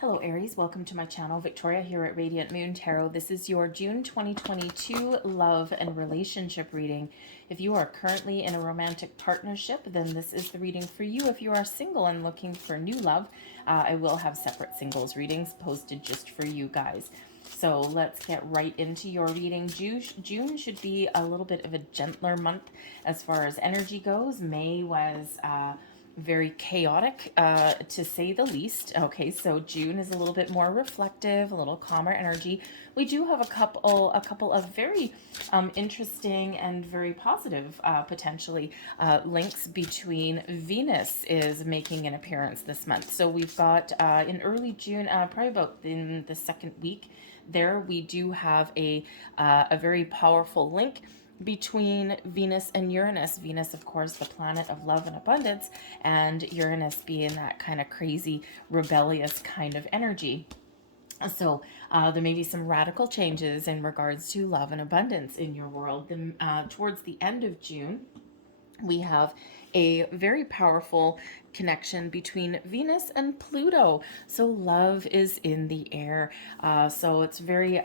Hello Aries, welcome to my channel. Victoria here at Radiant Moon Tarot. This is your June 2022 love and relationship reading. If you are currently in a romantic partnership, then this is the reading for you. If you are single and looking for new love, I will have separate singles readings posted just for you guys. So let's get right into your reading. June should be a little bit of a gentler month as far as energy goes. May was very chaotic, to say the least. Okay, so June is a little bit more reflective, a little calmer energy. We do have a couple of very interesting and very positive, potentially, links between Venus is making an appearance this month. So we've got in early June, probably about in the second week there, we do have a very powerful link between Venus and Uranus. Venus, of course, the planet of love and abundance, and Uranus being that kind of crazy, rebellious kind of energy. So there may be some radical changes in regards to love and abundance in your world. Towards the end of June, we have a very powerful connection between Venus and Pluto. So love is in the air. So it's very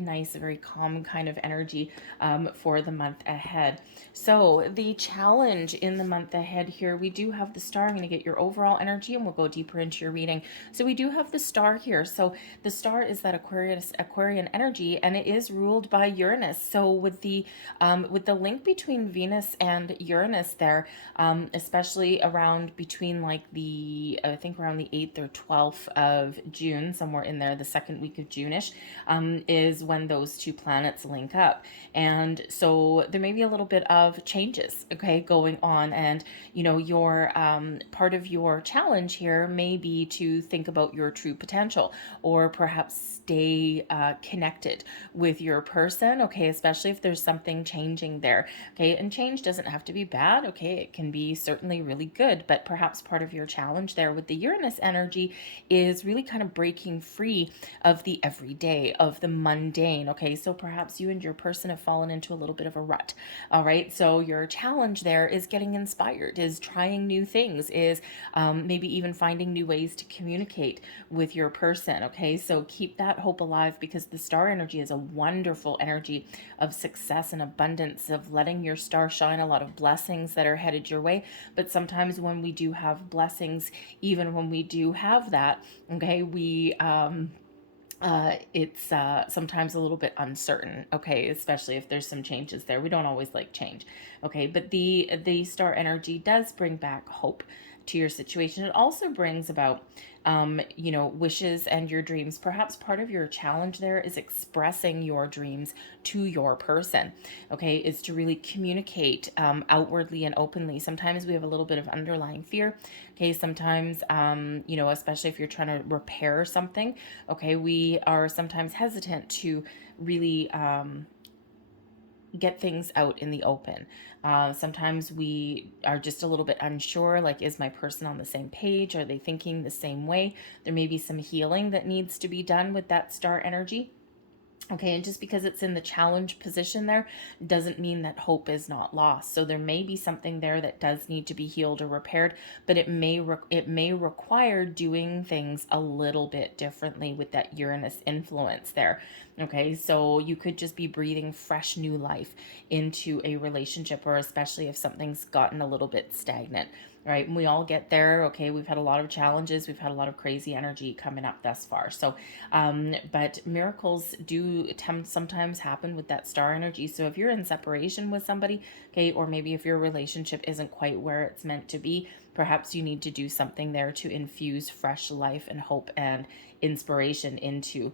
nice, a very calm kind of energy for the month ahead. So the challenge in the month ahead here, we do have the star. I'm going to get your overall energy and we'll go deeper into your reading. So we do have the star here. So the star is that Aquarian energy, and it is ruled by Uranus. So with the link between Venus and Uranus there, especially around between like I think around the 8th or 12th of June, somewhere in there, the second week of June-ish, is when those two planets link up. And so there may be a little bit of changes, okay, going on. And, you know, your part of your challenge here may be to think about your true potential, or perhaps stay connected with your person, okay, especially if there's something changing there, okay. And change doesn't have to be bad, okay, it can be certainly really good, but perhaps part of your challenge there with the Uranus energy is really kind of breaking free of the everyday, of the mundane, okay. So perhaps you and your person have fallen into a little bit of a rut, all right. So your challenge there is getting inspired, is trying new things, is maybe even finding new ways to communicate with your person, okay. So keep that hope alive, because the star energy is a wonderful energy of success and abundance, of letting your star shine, a lot of blessings that are headed your way. But sometimes when we do have blessings, even when we do have that, okay, it's sometimes a little bit uncertain, okay, especially if there's some changes there. We don't always like change, okay, but the star energy does bring back hope to your situation. It also brings about you know, wishes and your dreams. Perhaps part of your challenge there is expressing your dreams to your person, okay, is to really communicate outwardly and openly. Sometimes we have a little bit of underlying fear, okay. Sometimes you know, especially if you're trying to repair something, okay, we are sometimes hesitant to really get things out in the open. Sometimes we are just a little bit unsure, like, is my person on the same page? Are they thinking the same way? There may be some healing that needs to be done with that star energy. Okay, and just because it's in the challenge position there doesn't mean that hope is not lost. So there may be something there that does need to be healed or repaired, but it may require doing things a little bit differently with that Uranus influence there. Okay, so you could just be breathing fresh new life into a relationship, or especially if something's gotten a little bit stagnant. Right, and we all get there, okay. We've had a lot of challenges, we've had a lot of crazy energy coming up thus far. So but miracles do sometimes happen with that star energy. So if you're in separation with somebody, okay, or maybe if your relationship isn't quite where it's meant to be, perhaps you need to do something there to infuse fresh life and hope and inspiration into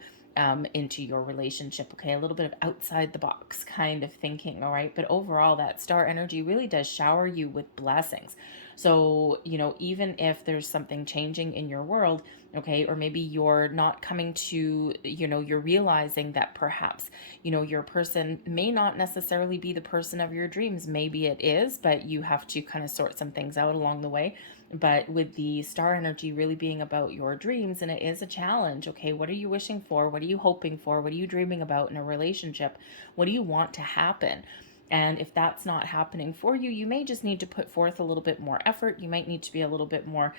your relationship, okay. A little bit of outside the box kind of thinking, all right. But overall, that star energy really does shower you with blessings. So, you know, even if there's something changing in your world, okay, or maybe you're not coming to, you know, you're realizing that perhaps, you know, your person may not necessarily be the person of your dreams. Maybe it is, but you have to kind of sort some things out along the way. But with the star energy really being about your dreams, and it is a challenge, okay, what are you wishing for? What are you hoping for? What are you dreaming about in a relationship? What do you want to happen? And if that's not happening for you, you may just need to put forth a little bit more effort. You might need to be a little bit more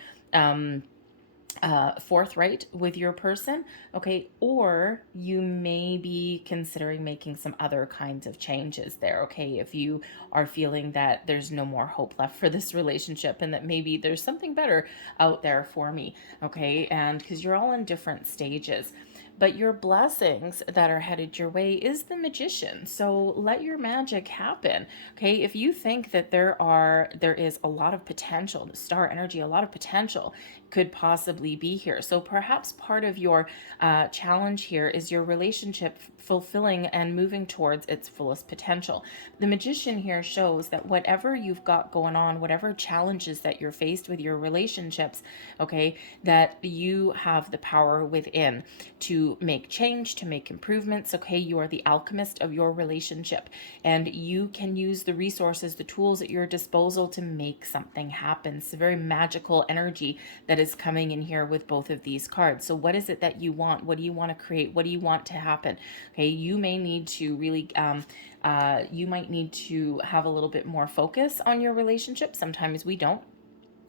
forthright with your person, okay? Or you may be considering making some other kinds of changes there, okay? If you are feeling that there's no more hope left for this relationship and that maybe there's something better out there for me, okay? And because you're all in different stages. But your blessings that are headed your way is the Magician. So let your magic happen. Okay. If you think that there is a lot of potential, the star energy, a lot of potential could possibly be here. So perhaps part of your challenge here is your relationship fulfilling and moving towards its fullest potential. The Magician here shows that whatever you've got going on, whatever challenges that you're faced with your relationships, okay, that you have the power within to make change, to make improvements. Okay, you are the alchemist of your relationship, and you can use the resources, the tools at your disposal to make something happen. It's a very magical energy that is coming in here with both of these cards. So what is it that you want? What do you want to create? What do you want to happen? Okay, you may need to really you might need to have a little bit more focus on your relationship. Sometimes we don't.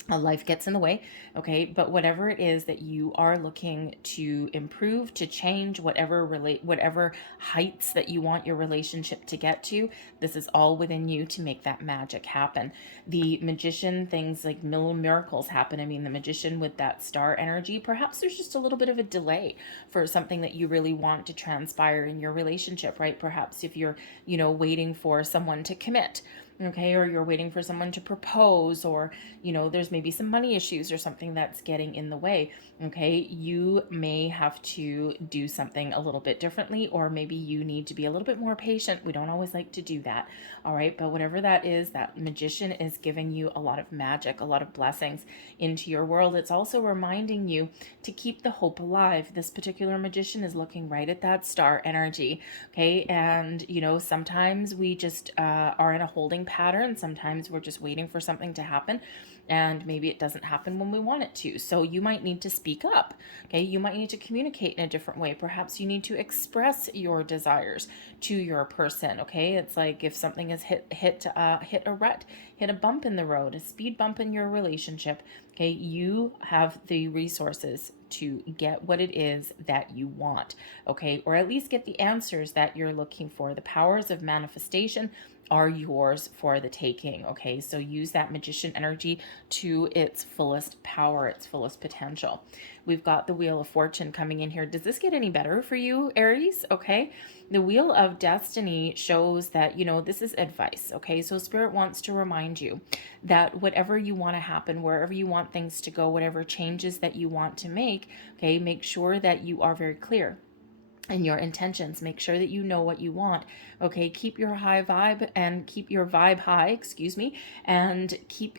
Life gets in the way, okay? But whatever it is that you are looking to improve, to change, whatever heights that you want your relationship to get to, this is all within you to make that magic happen. The Magician, things like miracles happen. I mean, the Magician with that star energy, perhaps there's just a little bit of a delay for something that you really want to transpire in your relationship, right? Perhaps if you're, waiting for someone to commit, okay, or you're waiting for someone to propose, or there's maybe some money issues or something that's getting in the way, okay, you may have to do something a little bit differently, or maybe you need to be a little bit more patient. We don't always like to do that, all right? But whatever that is, that Magician is giving you a lot of magic, a lot of blessings into your world. It's also reminding you to keep the hope alive. This particular Magician is looking right at that star energy, okay? And sometimes we just are in a holding pattern. Sometimes we're just waiting for something to happen, and maybe it doesn't happen when we want it to. So you might need to speak up, okay? You might need to communicate in a different way. Perhaps you need to express your desires to your person, okay? It's like if something is hit a rut, hit a bump in the road, a speed bump in your relationship, okay? You have the resources to get what it is that you want, okay? Or at least get the answers that you're looking for. The powers of manifestation are yours for the taking, okay? So use that Magician energy to its fullest power, its fullest potential. We've got the Wheel of Fortune coming in here. Does this get any better for you, Aries? Okay. The Wheel of Destiny shows that, this is advice, okay? So Spirit wants to remind you that whatever you want to happen, wherever you want things to go, whatever changes that you want to make, okay, make sure that you are very clear and your intentions. Make sure that you know what you want, okay? Keep your vibe high, and keep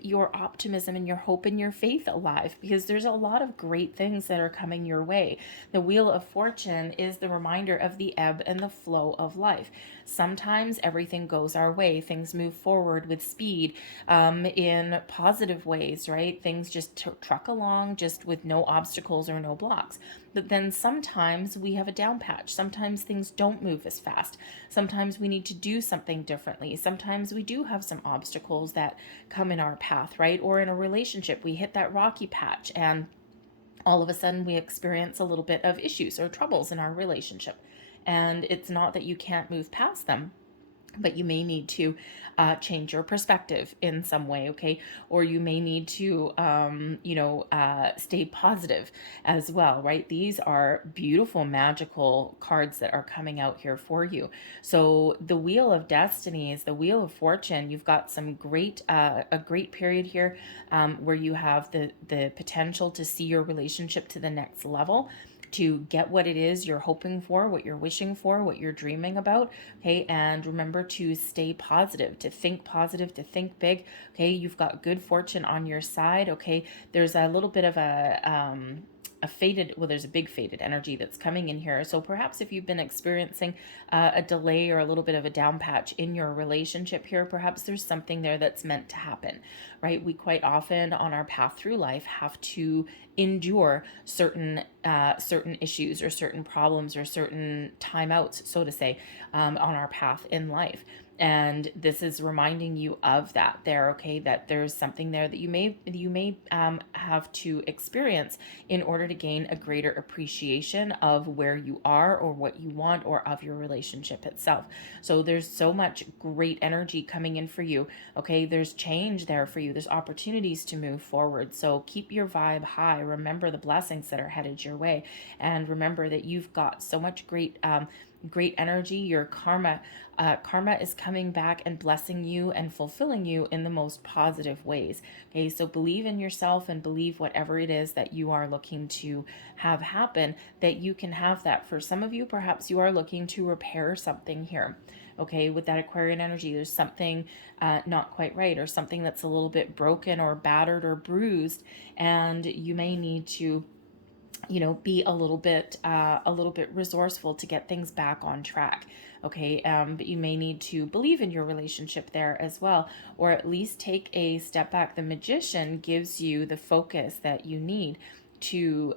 your optimism and your hope and your faith alive, because there's a lot of great things that are coming your way. The Wheel of Fortune is the reminder of the ebb and the flow of life. Sometimes everything goes our way. Things move forward with speed, in positive ways, right? Things just truck along just with no obstacles or no blocks. But then sometimes we have a down patch. Sometimes things don't move as fast. Sometimes we need to do something differently. Sometimes we do have some obstacles that come in our path, right? Or in a relationship, we hit that rocky patch and all of a sudden we experience a little bit of issues or troubles in our relationship. And it's not that you can't move past them, but you may need to change your perspective in some way, okay? Or you may need to, stay positive as well, right? These are beautiful, magical cards that are coming out here for you. So the Wheel of Destiny is the Wheel of Fortune. You've got some a great period here where you have the potential to see your relationship to the next level, to get what it is you're hoping for, what you're wishing for, what you're dreaming about, okay? And remember to stay positive, to think positive, to think big, okay? You've got good fortune on your side, okay? There's a little bit of there's a big faded energy that's coming in here. So perhaps if you've been experiencing a delay or a little bit of a down patch in your relationship here, perhaps there's something there that's meant to happen, right? We quite often on our path through life have to endure certain issues or certain problems or certain timeouts, so to say, on our path in life. And this is reminding you of that there, okay, that there's something there that you may have to experience in order to gain a greater appreciation of where you are or what you want or of your relationship itself. So there's so much great energy coming in for you, okay? There's change there for you. There's opportunities to move forward. So keep your vibe high. Remember the blessings that are headed your way, and remember that you've got so much great energy. Your karma is coming back and blessing you and fulfilling you in the most positive ways. Okay, so believe in yourself and believe whatever it is that you are looking to have happen, that you can have that. For some of you, perhaps you are looking to repair something here. Okay, with that Aquarian energy, there's something not quite right, or something that's a little bit broken or battered or bruised, and you may need to be a little bit resourceful to get things back on track. Okay, but you may need to believe in your relationship there as well, or at least take a step back. The Magician gives you the focus that you need to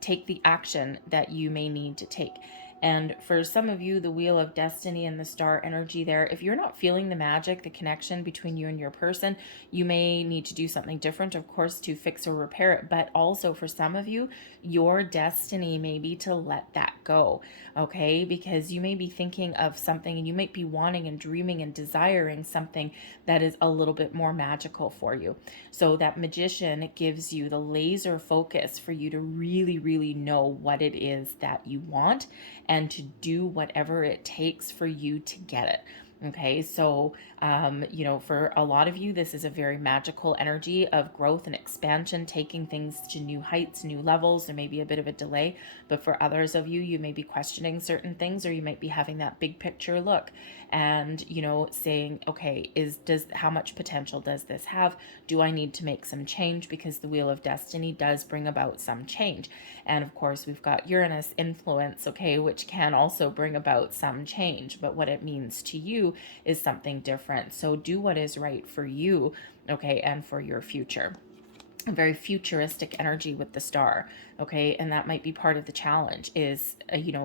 take the action that you may need to take. And for some of you, the Wheel of Destiny and the star energy there, if you're not feeling the magic, the connection between you and your person, you may need to do something different, of course, to fix or repair it. But also for some of you, your destiny may be to let that go, okay? Because you may be thinking of something and you might be wanting and dreaming and desiring something that is a little bit more magical for you. So that Magician gives you the laser focus for you to really, really know what it is that you want and to do whatever it takes for you to get it. Okay, so, for a lot of you, this is a very magical energy of growth and expansion, taking things to new heights, new levels. There may be a bit of a delay, but for others of you, you may be questioning certain things, or you might be having that big picture look and, saying, okay, how much potential does this have? Do I need to make some change? Because the Wheel of Destiny does bring about some change. And of course, we've got Uranus influence, okay, which can also bring about some change. But what it means to you is something different. So do what is right for you, okay, and for your future. A very futuristic energy with the star, okay, and that might be part of the challenge is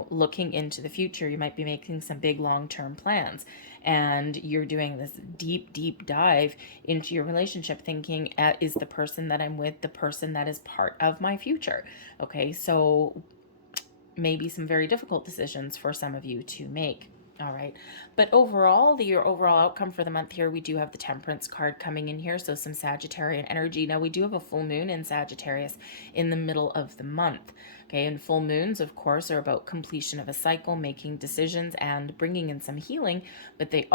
looking into the future. You might be making some big long-term plans, and you're doing this deep dive into your relationship, thinking, is the person that I'm with the person that is part of my future? Okay, so maybe some very difficult decisions for some of you to make. All right. But overall, your overall outcome for the month here, we do have the Temperance card coming in here. So some Sagittarian energy. Now we do have a full moon in Sagittarius in the middle of the month. Okay. And full moons, of course, are about completion of a cycle, making decisions and bringing in some healing. But the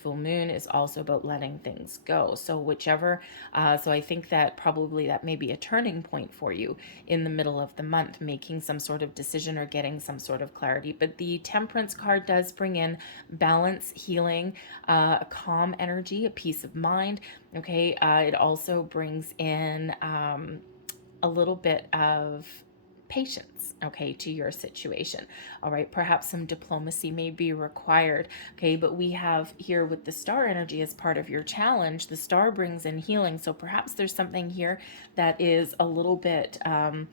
full moon is also about letting things go. So so I think that probably that may be a turning point for you in the middle of the month, making some sort of decision or getting some sort of clarity. But the Temperance card does bring in balance, healing, a calm energy, a peace of mind. Okay, it also brings in a little bit of patience, okay, to your situation. All right, perhaps some diplomacy may be required, okay, but we have here with the star energy as part of your challenge, the star brings in healing. So perhaps there's something here that is a little bit of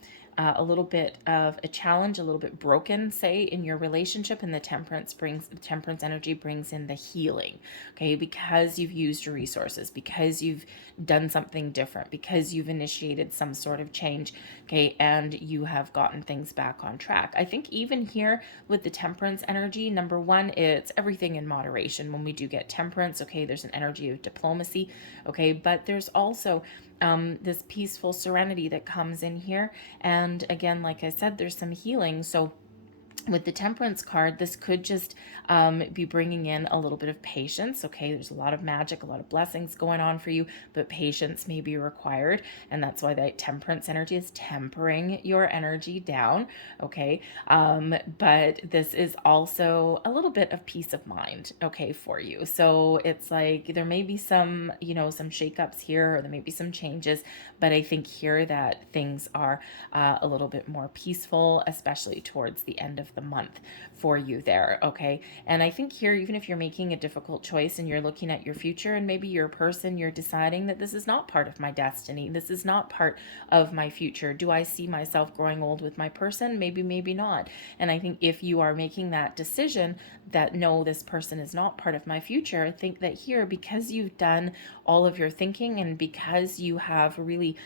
a challenge, a little bit broken, say, in your relationship, and the temperance energy brings in the healing, okay, because you've used your resources, because you've done something different, because you've initiated some sort of change, okay, and you have gotten things back on track. I think even here with the temperance energy, number one, it's everything in moderation. When we do get temperance, okay, there's an energy of diplomacy, okay, but there's also this peaceful serenity that comes in here. And again, like I said, there's some healing. So with the Temperance card, this could just be bringing in a little bit of patience. Okay, there's a lot of magic, a lot of blessings going on for you, but patience may be required. And that's why that Temperance energy is tempering your energy down. Okay, but this is also a little bit of peace of mind, okay, for you. So it's like there may be some, some shakeups here, or there may be some changes, but I think here that things are a little bit more peaceful, especially towards the end of the month for you there, okay? And I think here, even if you're making a difficult choice and you're looking at your future, and maybe you're a person, you're deciding that this is not part of my destiny, this is not part of my future. Do I see myself growing old with my person? Maybe, maybe not. And I think if you are making that decision that no, this person is not part of my future, I think that here, because you've done all of your thinking and because you have really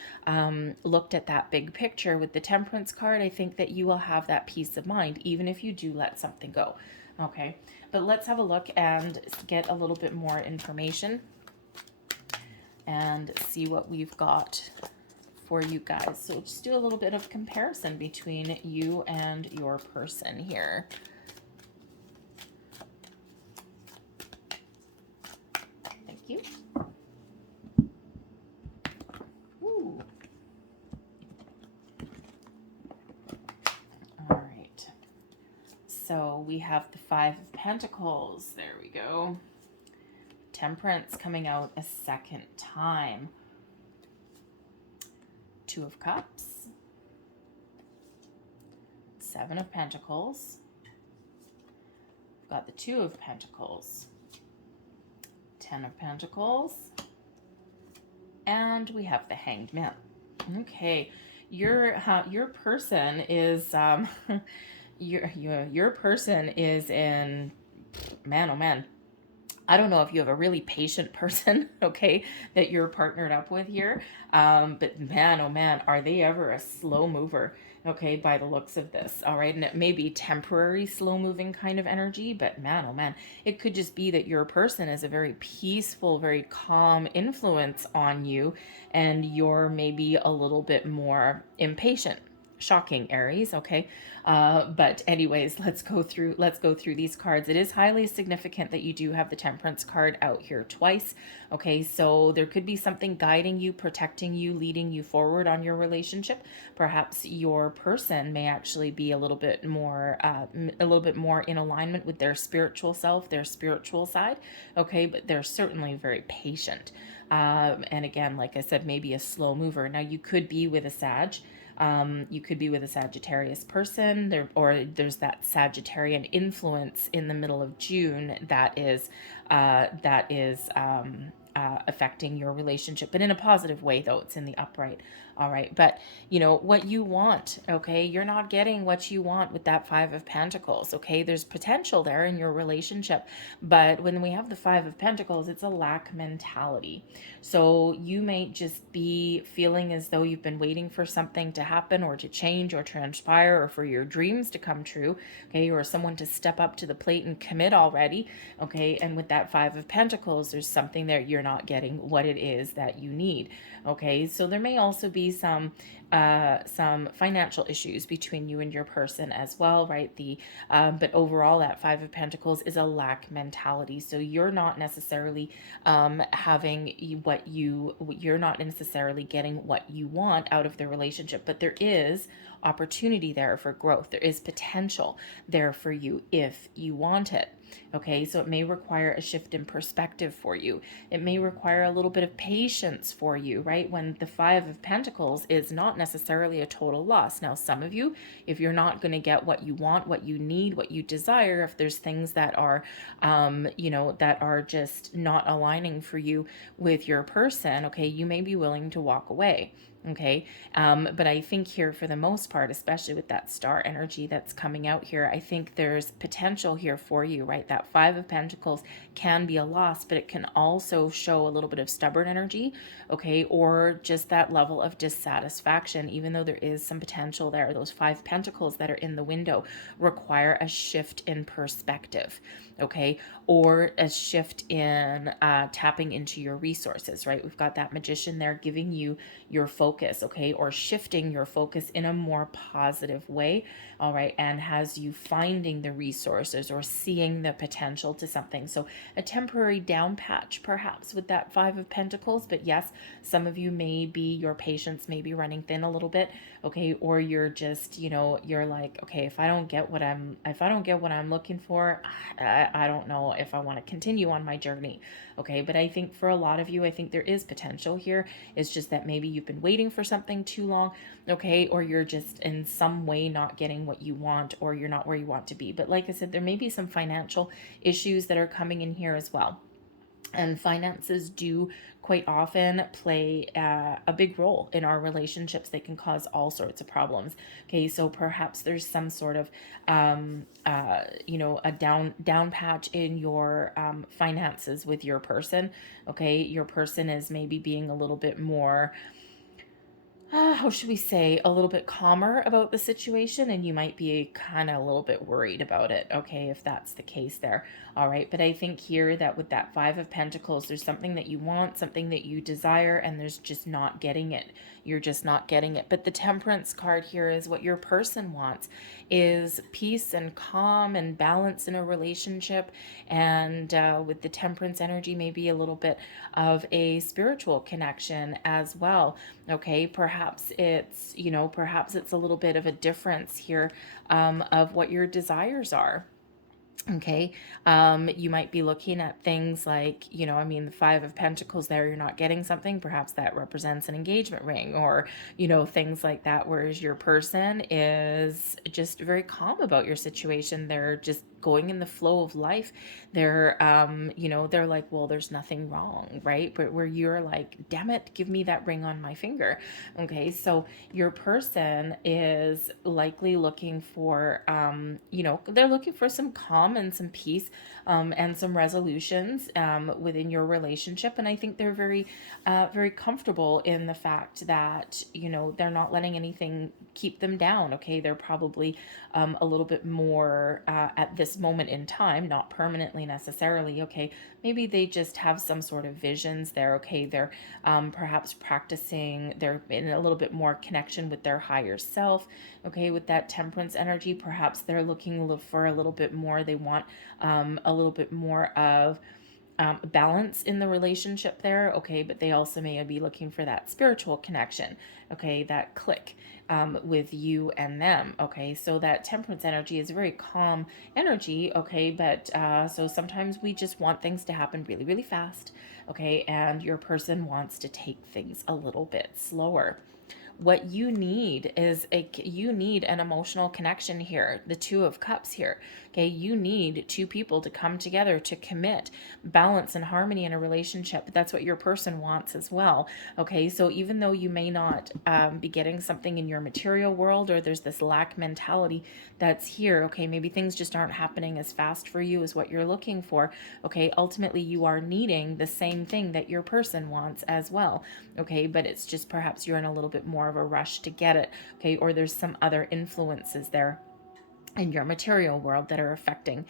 looked at that big picture with the Temperance card, I think that you will have that peace of mind, even if you do let something go. Okay, but let's have a look and get a little bit more information and see what we've got for you guys. So just do a little bit of comparison between you and your person here. Thank you. Ooh. All right. So we have the Five of Pentacles. There we go. Temperance coming out a second time. Two of Cups. Seven of Pentacles. We've got the Two of Pentacles. 10 of Pentacles. And we have the Hanged Man. Okay, your person is your person is in, man, oh man, I don't know if you have a really patient person, okay, that you're partnered up with here. But man, oh man, are they ever a slow mover, okay, by the looks of this. All right. And it may be temporary slow moving kind of energy, but man, oh man, it could just be that your person is a very peaceful, very calm influence on you, and you're maybe a little bit more impatient. Shocking, Aries. Okay. But anyways, let's go through these cards. It is highly significant that you do have the Temperance card out here twice. Okay, so there could be something guiding you, protecting you, leading you forward on your relationship. Perhaps your person may actually be a little bit more in alignment with their spiritual self, their spiritual side. Okay, but they're certainly very patient. And again, like I said, maybe a slow mover. Now you could be with a Sag. You could be with a Sagittarius person there, or there's that Sagittarian influence in the middle of June that is affecting your relationship, but in a positive way, though. It's in the upright. All right. But you know what you want. Okay. You're not getting what you want with that Five of Pentacles. Okay. There's potential there in your relationship. But when we have the Five of Pentacles, it's a lack mentality. So you may just be feeling as though you've been waiting for something to happen or to change or transpire, or for your dreams to come true. Okay. Or someone to step up to the plate and commit already. Okay. And with that Five of Pentacles, there's something there. You're not getting what it is that you need. Okay. So there may also be some financial issues between you and your person as well, right? But overall, that Five of Pentacles is a lack mentality. So you're not necessarily you're not necessarily getting what you want out of the relationship, but there is opportunity there for growth. There is potential there for you if you want it. Okay, so it may require a shift in perspective for you. It may require a little bit of patience for you, right? When the Five of Pentacles is not necessarily a total loss. Now, some of you, if you're not going to get what you want, what you need, what you desire, if there's things that are, that are just not aligning for you with your person, okay, you may be willing to walk away. Okay. But I think here, for the most part, especially with that star energy that's coming out here, I think there's potential here for you, right? That Five of Pentacles can be a loss, but it can also show a little bit of stubborn energy. Okay. Or just that level of dissatisfaction, even though there is some potential there. Those Five Pentacles that are in the window require a shift in perspective. Okay. Or a shift in tapping into your resources, right? We've got that Magician there giving you your focus, okay, or shifting your focus in a more positive way, all right, and has you finding the resources or seeing the potential to something. So a temporary down patch, perhaps, with that Five of Pentacles, but yes, some of you your patience may be running thin a little bit, okay, or you're just, you're like, okay, if I don't get what I'm looking for, I don't know if I want to continue on my journey, okay. But I think for a lot of you, I think there is potential here. It's just that maybe you've been waiting waiting for something too long, okay, or you're just in some way not getting what you want, or you're not where you want to be. But like I said, there may be some financial issues that are coming in here as well. And finances do quite often play a big role in our relationships. They can cause all sorts of problems. Okay, so perhaps there's some sort of, a down patch in your finances with your person. Okay, your person is maybe being a little bit more, how should we say, a little bit calmer about the situation, and you might be kind of a little bit worried about it, okay, if that's the case there. All right, but I think here that with that Five of Pentacles, there's something that you want, something that you desire, and there's just not getting it. You're just not getting it. But the Temperance card here is what your person wants, is peace and calm and balance in a relationship. And with the Temperance energy, maybe a little bit of a spiritual connection as well. Okay, perhaps it's, perhaps it's a little bit of a difference here of what your desires are. Okay, you might be looking at things like, the Five of Pentacles there, you're not getting something, perhaps that represents an engagement ring, or, things like that, whereas your person is just very calm about your situation. They're just going in the flow of life. They're, they're like, well, there's nothing wrong, right? But where you're like, damn it, give me that ring on my finger. Okay, so your person is likely looking for, they're looking for some calm and some peace, and some resolutions within your relationship. And I think they're very, very comfortable in the fact that, they're not letting anything keep them down. Okay, they're probably a little bit more at this moment in time, not permanently necessarily. Okay, maybe they just have some sort of visions there. Okay, they're perhaps practicing, they're in a little bit more connection with their higher self. Okay, with that Temperance energy, perhaps they're looking for a little bit more. They want a little bit more of balance in the relationship there. Okay, but they also may be looking for that spiritual connection. Okay, that click with you and them. Okay, so that Temperance energy is a very calm energy. Okay, but so sometimes we just want things to happen really, really fast. Okay, and your person wants to take things a little bit slower. What you need is you need an emotional connection here. The Two of Cups here. Okay, you need two people to come together, to commit, balance and harmony in a relationship. That's what your person wants as well. Okay, so even though you may not be getting something in your material world, or there's this lack mentality that's here, okay, maybe things just aren't happening as fast for you as what you're looking for. Okay, ultimately you are needing the same thing that your person wants as well. Okay, but it's just perhaps you're in a little bit more of a rush to get it. Okay, or there's some other influences there in your material world that are affecting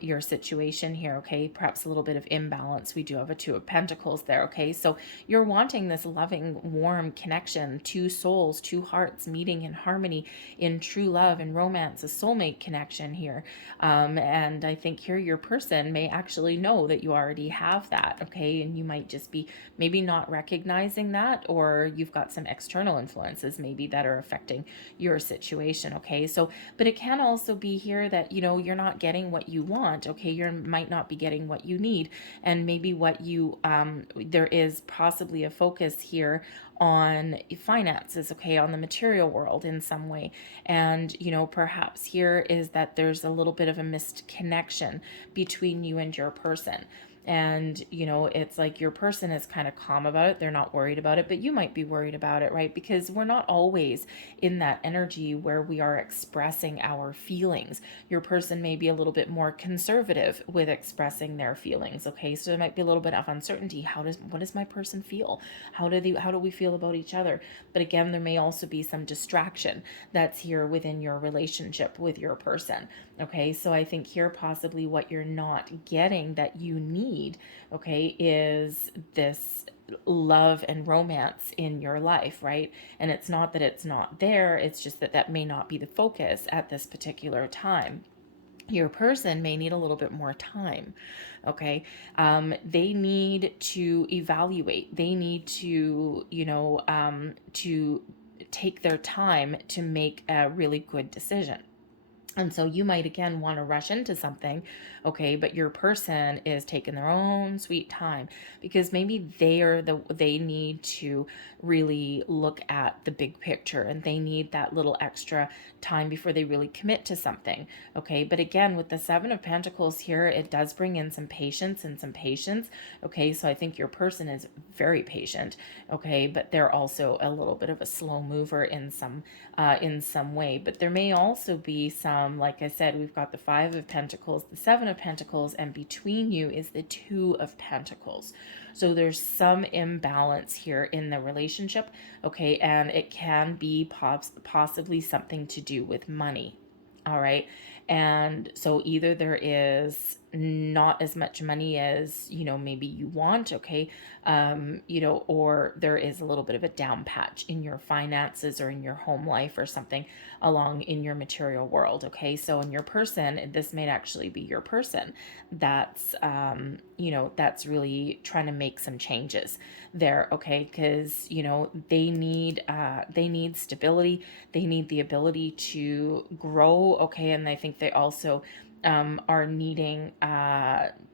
your situation here. Okay, perhaps a little bit of imbalance. We do have a Two of Pentacles there. Okay, so you're wanting this loving, warm connection, two souls, two hearts meeting in harmony, in true love and romance, a soulmate connection here. And I think here your person may actually know that you already have that. Okay, and you might just be maybe not recognizing that, or you've got some external influences maybe that are affecting your situation. Okay, so but it can also be here that you're not getting what you want. Okay, you might not be getting what you need, and maybe what you there is possibly a focus here on finances, okay, on the material world in some way. And perhaps here is that there's a little bit of a missed connection between you and your person. And it's like your person is kind of calm about it, they're not worried about it, but you might be worried about it, right? Because we're not always in that energy where we are expressing our feelings. Your person may be a little bit more conservative with expressing their feelings. Okay, so there might be a little bit of uncertainty. What does my person feel? How do we feel about each other? But again, there may also be some distraction that's here within your relationship with your person. Okay, so I think here possibly what you're not getting that you need, okay, is this love and romance in your life, right? And it's not that it's not there, it's just that that may not be the focus at this particular time. Your person may need a little bit more time. Okay, they need to evaluate, they need to to take their time to make a really good decision. And so you might again want to rush into something, okay, but your person is taking their own sweet time because maybe they need to really look at the big picture, and they need that little extra time before they really commit to something, okay? But again, with the 7 of Pentacles here, it does bring in some patience and some patience, okay? So I think your person is very patient, okay, but they're also a little bit of a slow mover in some way. But there may also be some, like I said, we've got the 5 of Pentacles, the 7 of Pentacles, and between you is the 2 of Pentacles. So there's some imbalance here in the relationship, okay, and it can be possibly something to do with money. All right. And so either there is not as much money as, maybe you want, okay, or there is a little bit of a down patch in your finances or in your home life or something along in your material world, okay? So in your person, this may actually be your person that's, that's really trying to make some changes there, okay? Because, they need stability, they need the ability to grow, okay? And I think they also are needing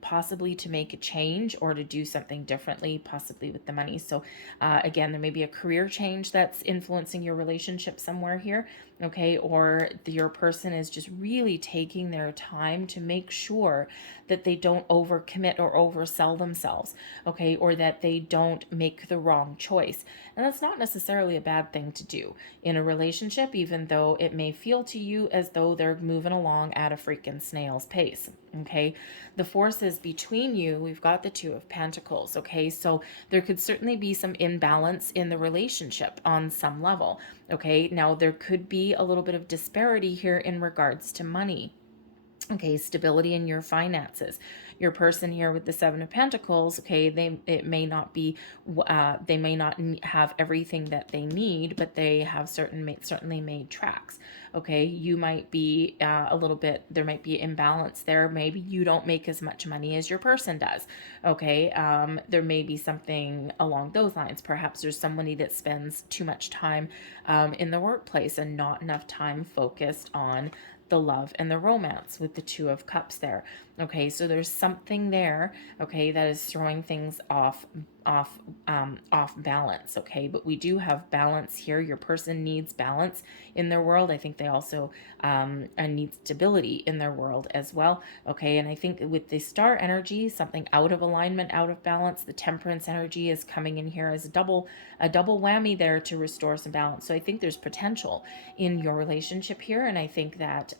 possibly to make a change or to do something differently, possibly with the money. So again, there may be a career change that's influencing your relationship somewhere here, okay? Or your person is just really taking their time to make sure that they don't overcommit or oversell themselves, okay? Or that they don't make the wrong choice. And that's not necessarily a bad thing to do in a relationship, even though it may feel to you as though they're moving along at a freaking snail's pace, okay? The forces between you, we've got the 2 of Pentacles, okay? So there could certainly be some imbalance in the relationship on some level, okay? Now, there could be a little bit of disparity here in regards to money. Okay, stability in your finances. Your person here with the 7 of Pentacles, okay, it may not be, they may not have everything that they need, but they have certainly made tracks. Okay, you might be a little bit, there might be imbalance there. Maybe you don't make as much money as your person does. Okay, there may be something along those lines. Perhaps there's somebody that spends too much time in the workplace and not enough time focused on the love and the romance with the 2 of Cups there. Okay, so there's something there, okay, that is throwing things off balance, okay? But we do have balance here. Your person needs balance in their world. I think they also need stability in their world as well, okay? And I think with the star energy, something out of alignment, out of balance, the Temperance energy is coming in here as a double whammy there to restore some balance. So I think there's potential in your relationship here, and I think that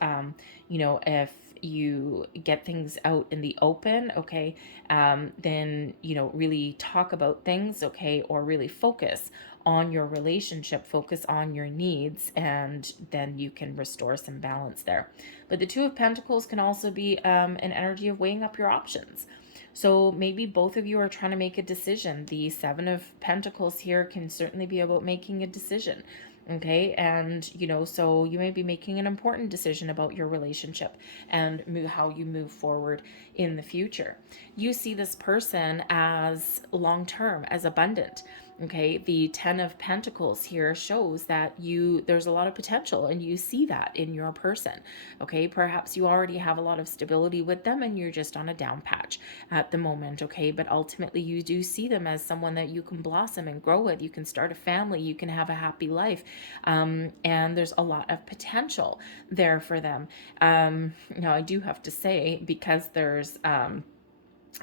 if you get things out in the open, okay, then really talk about things, okay, or really focus on your relationship, focus on your needs, and then you can restore some balance there. But the 2 of Pentacles can also be an energy of weighing up your options. So maybe both of you are trying to make a decision. The 7 of Pentacles here can certainly be about making a decision. Okay, and so you may be making an important decision about your relationship and how you move forward in the future. You see this person as long term, as abundant. Okay, the 10 of Pentacles here shows that there's a lot of potential, and you see that in your person. Okay, perhaps you already have a lot of stability with them and you're just on a down patch at the moment, okay, but ultimately you do see them as someone that you can blossom and grow with. You can start a family, you can have a happy life, and there's a lot of potential there for them. Now I do have to say, because there's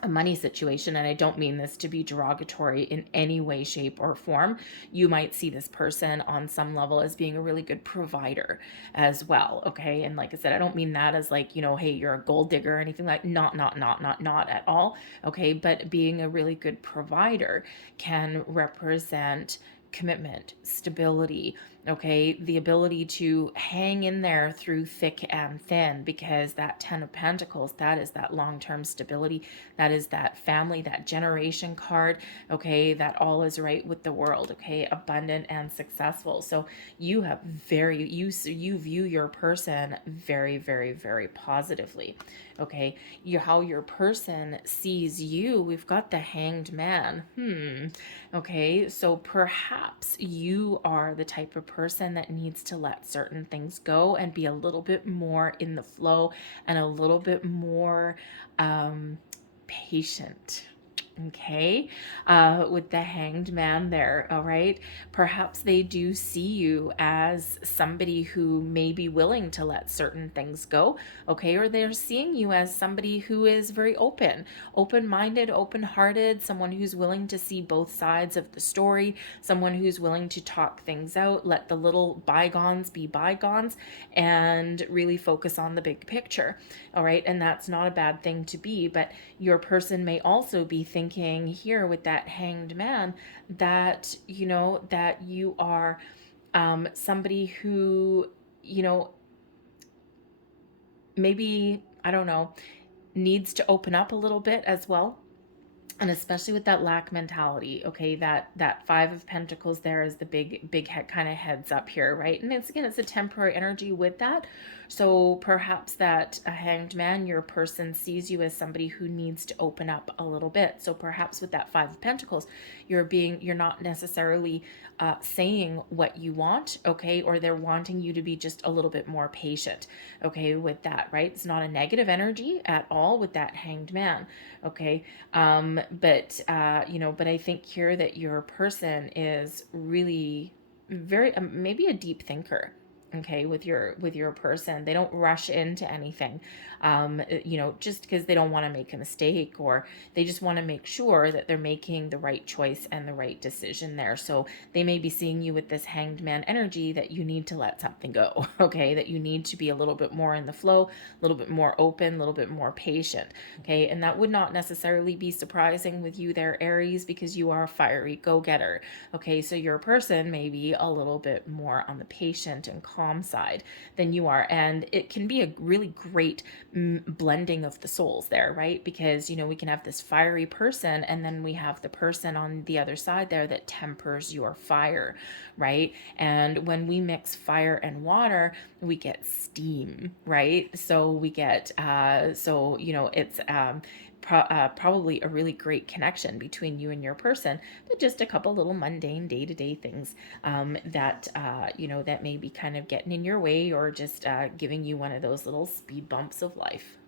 a money situation, and I don't mean this to be derogatory in any way, shape, or form, you might see this person on some level as being a really good provider as well, okay? And like I said, I don't mean that as like, hey, you're a gold digger or anything like, not at all, okay? But being a really good provider can represent commitment, stability, okay, the ability to hang in there through thick and thin, because that 10 of Pentacles, that is that long-term stability, that is that family, that generation card, okay, that all is right with the world, okay, abundant and successful. So you have you view your person very, very, very positively, okay? How your person sees you, we've got the Hanged Man. Okay, so perhaps perhaps you are the type of person that needs to let certain things go and be a little bit more in the flow and a little bit more patient. Okay, with the Hanged Man there, all right? Perhaps they do see you as somebody who may be willing to let certain things go, okay? Or they're seeing you as somebody who is very open-minded, open-hearted, someone who's willing to see both sides of the story, someone who's willing to talk things out, let the little bygones be bygones, and really focus on the big picture, all right? And that's not a bad thing to be, but your person may also be thinking here with that Hanged Man that, that you are somebody who, maybe, I don't know, needs to open up a little bit as well. And especially with that lack mentality, okay, that Five of Pentacles there is the big head kind of heads up here, right? And it's a temporary energy with that. So perhaps that a Hanged Man, your person sees you as somebody who needs to open up a little bit. So perhaps with that Five of Pentacles, you're not necessarily saying what you want, okay, or they're wanting you to be just a little bit more patient, okay, with that, right? It's not a negative energy at all with that Hanged Man, okay. But I think here that your person is really very, maybe a deep thinker, okay, with your person. They don't rush into anything, just because they don't want to make a mistake, or they just want to make sure that they're making the right choice and the right decision there. So they may be seeing you with this Hanged Man energy that you need to let something go, okay, that you need to be a little bit more in the flow, a little bit more open, a little bit more patient, okay. And that would not necessarily be surprising with you there, Aries, because you are a fiery go-getter, okay. So your person may be a little bit more on the patient and calm side than you are, and it can be a really great blending of the souls there, right? Because we can have this fiery person, and then we have the person on the other side there that tempers your fire, right? And when we mix fire and water, we get steam, right? So we get it's probably a really great connection between you and your person, but just a couple little mundane day-to-day things that may be kind of getting in your way, or just giving you one of those little speed bumps of life.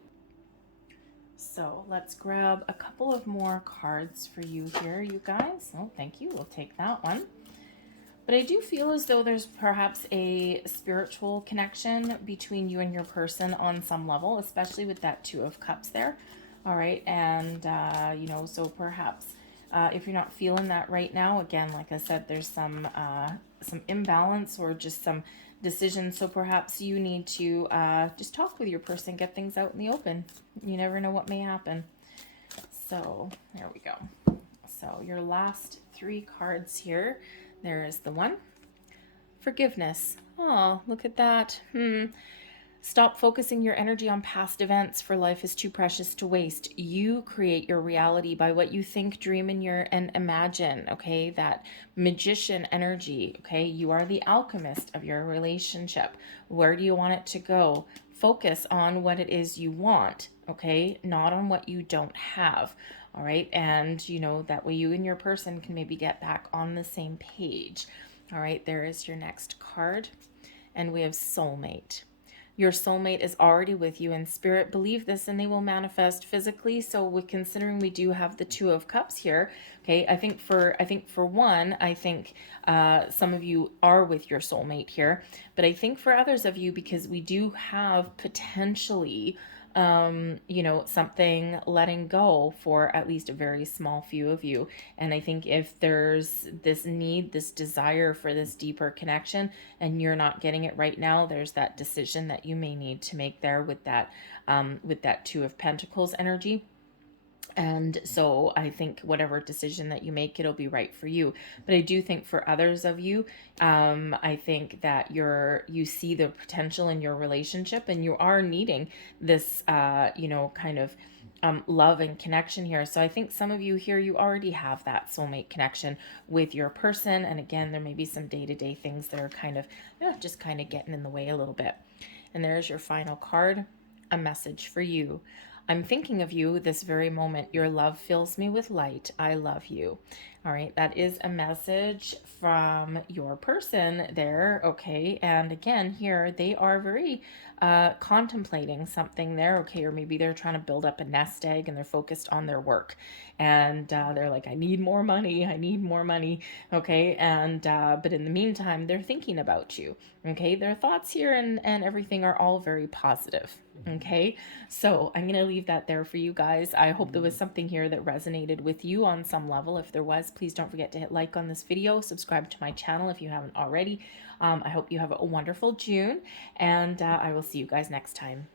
So let's grab a couple of more cards for you here, you guys. Oh, thank you. We'll take that one. But I do feel as though there's perhaps a spiritual connection between you and your person on some level, especially with that Two of Cups there. All right. And, so perhaps if you're not feeling that right now, again, like I said, there's some imbalance or just some decisions. So perhaps you need to just talk with your person, get things out in the open. You never know what may happen. So there we go. So your last three cards here. There is the one. Forgiveness. Oh, look at that. Stop focusing your energy on past events, for life is too precious to waste. You create your reality by what you think, dream, and imagine, okay? That magician energy, okay? You are the alchemist of your relationship. Where do you want it to go? Focus on what it is you want, okay? Not on what you don't have, all right? And, that way you and your person can maybe get back on the same page. All right, there is your next card. And we have soulmate. Your soulmate is already with you in spirit. Believe this and they will manifest physically. So considering we do have the Two of Cups here, okay, I think for some of you are with your soulmate here, but I think for others of you, because we do have potentially something letting go for at least a very small few of you. And I think if there's this need, this desire for this deeper connection, and you're not getting it right now, there's that decision that you may need to make there with that Two of Pentacles energy. And so I think whatever decision that you make, it'll be right for you. But I do think for others of you, I think that you see the potential in your relationship, and you are needing this, kind of love and connection here. So I think some of you here, you already have that soulmate connection with your person. And again, there may be some day-to-day things that are kind of getting in the way a little bit. And there's your final card, a message for you. I'm thinking of you this very moment. Your love fills me with light. I love you. All right, that is a message from your person there, okay? And again, here they are very contemplating something there, okay? Or maybe they're trying to build up a nest egg and they're focused on their work. And they're like, I need more money, I need more money, okay? And but in the meantime, they're thinking about you, okay? Their thoughts here and everything are all very positive. Okay, so I'm going to leave that there for you guys. I hope there was something here that resonated with you on some level. If there was, please don't forget to hit like on this video, subscribe to my channel if you haven't already. I hope you have a wonderful June, and I will see you guys next time.